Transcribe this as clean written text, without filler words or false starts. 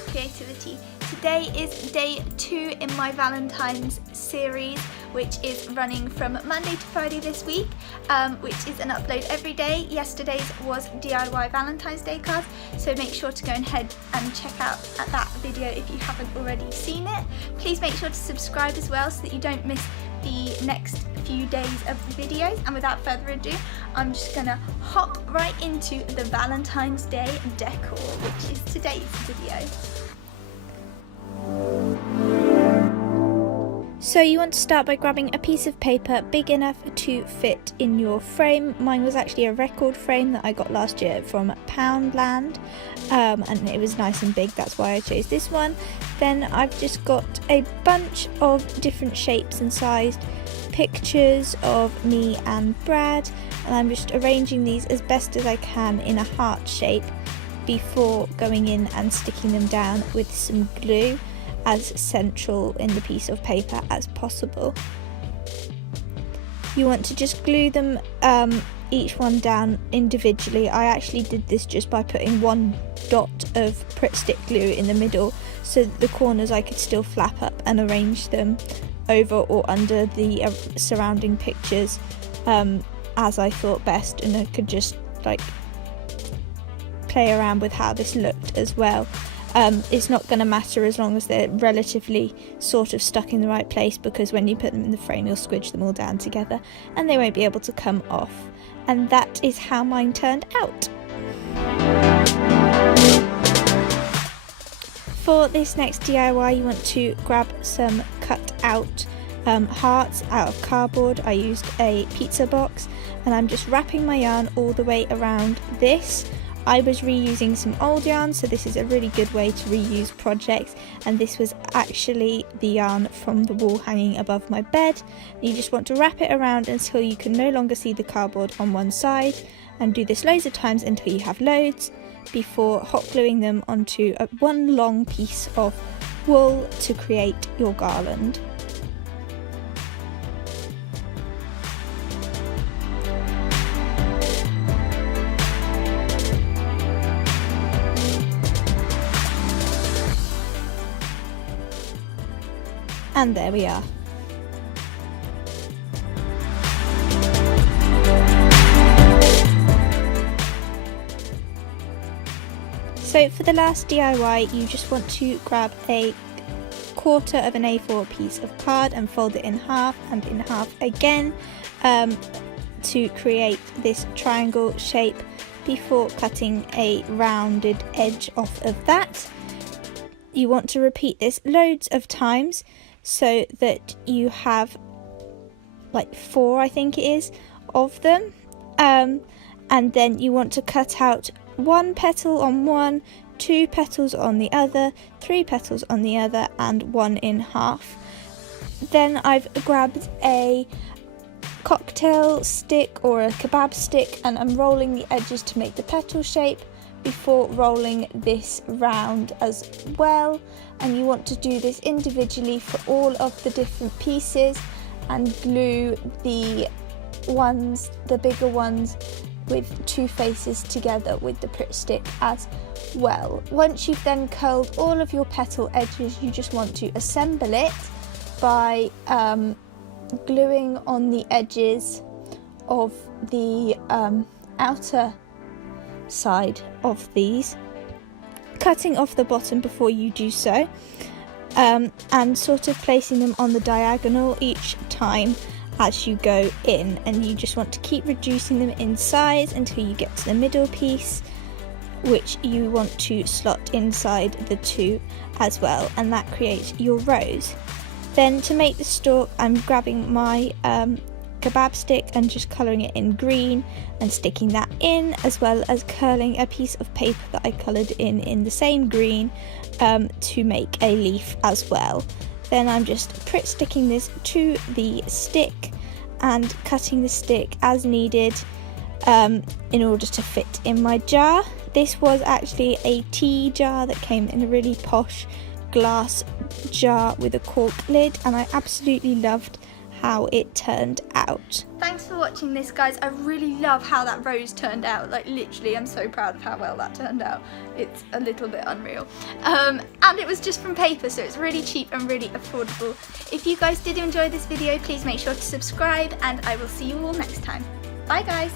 of creativity. Today is day 2 in my Valentine's series, which is running from Monday to Friday this week, which is an upload every day. Yesterday's was DIY Valentine's Day cards, so make sure to go ahead and check out that video if you haven't already seen it. Please make sure to subscribe as well so that you don't miss the next few days of videos, and without further ado, I'm just gonna hop right into the Valentine's Day decor, which is today's video. So you want to start by grabbing a piece of paper big enough to fit in your frame. Mine was actually a record frame that I got last year from Poundland, and it was nice and big, that's why I chose this one. Then I've just got a bunch of different shapes and sized pictures of me and Brad, and I'm just arranging these as best as I can in a heart shape before going in and sticking them down with some glue as central in the piece of paper as possible. You want to just glue them each one down individually. I actually did this just by putting one dot of Pritt stick glue in the middle so that the corners I could still flap up and arrange them over or under the surrounding pictures as I thought best, and I could just like play around with how this looked as well. It's not going to matter as long as they're relatively sort of stuck in the right place, because when you put them in the frame you'll squidge them all down together and they won't be able to come off. And that is how mine turned out. For this next DIY, you want to grab some cut out hearts out of cardboard. I used a pizza box and I'm just wrapping my yarn all the way around this. I was reusing some old yarn, so this is a really good way to reuse projects, and this was actually the yarn from the wall hanging above my bed. You just want to wrap it around until you can no longer see the cardboard on one side, and do this loads of times until you have loads before hot gluing them onto one long piece of wool to create your garland. And there we are. So for the last DIY, you just want to grab a quarter of an A4 piece of card and fold it in half and in half again to create this triangle shape before cutting a rounded edge off of that. You want to repeat this loads of times so that you have like 4, I think it is, of them, and then you want to cut out 1 petal on one, 2 petals on the other, 3 petals on the other, and 1 in half. Then I've grabbed a cocktail stick or a kebab stick and I'm rolling the edges to make the petal shape before rolling this round as well. And you want to do this individually for all of the different pieces and glue the bigger ones with 2 faces together with the Pritt stick as well. Once you've then curled all of your petal edges, you just want to assemble it by gluing on the edges of the outer side of these, cutting off the bottom before you do so, and sort of placing them on the diagonal each time as you go in, and you just want to keep reducing them in size until you get to the middle piece, which you want to slot inside the 2 as well, and that creates your rose. Then to make the stalk, I'm grabbing my kebab stick and just colouring it in green and sticking that in, as well as curling a piece of paper that I coloured in the same green to make a leaf as well. Then I'm just Pritt sticking this to the stick and cutting the stick as needed in order to fit in my jar. This was actually a tea jar that came in a really posh glass jar with a cork lid, and I absolutely loved how it turned out. Thanks for watching this, guys. I really love how that rose turned out. Like, literally, I'm so proud of how well that turned out. It's a little bit unreal. And it was just from paper, so it's really cheap and really affordable. If you guys did enjoy this video, please make sure to subscribe, and I will see you all next time. Bye, guys.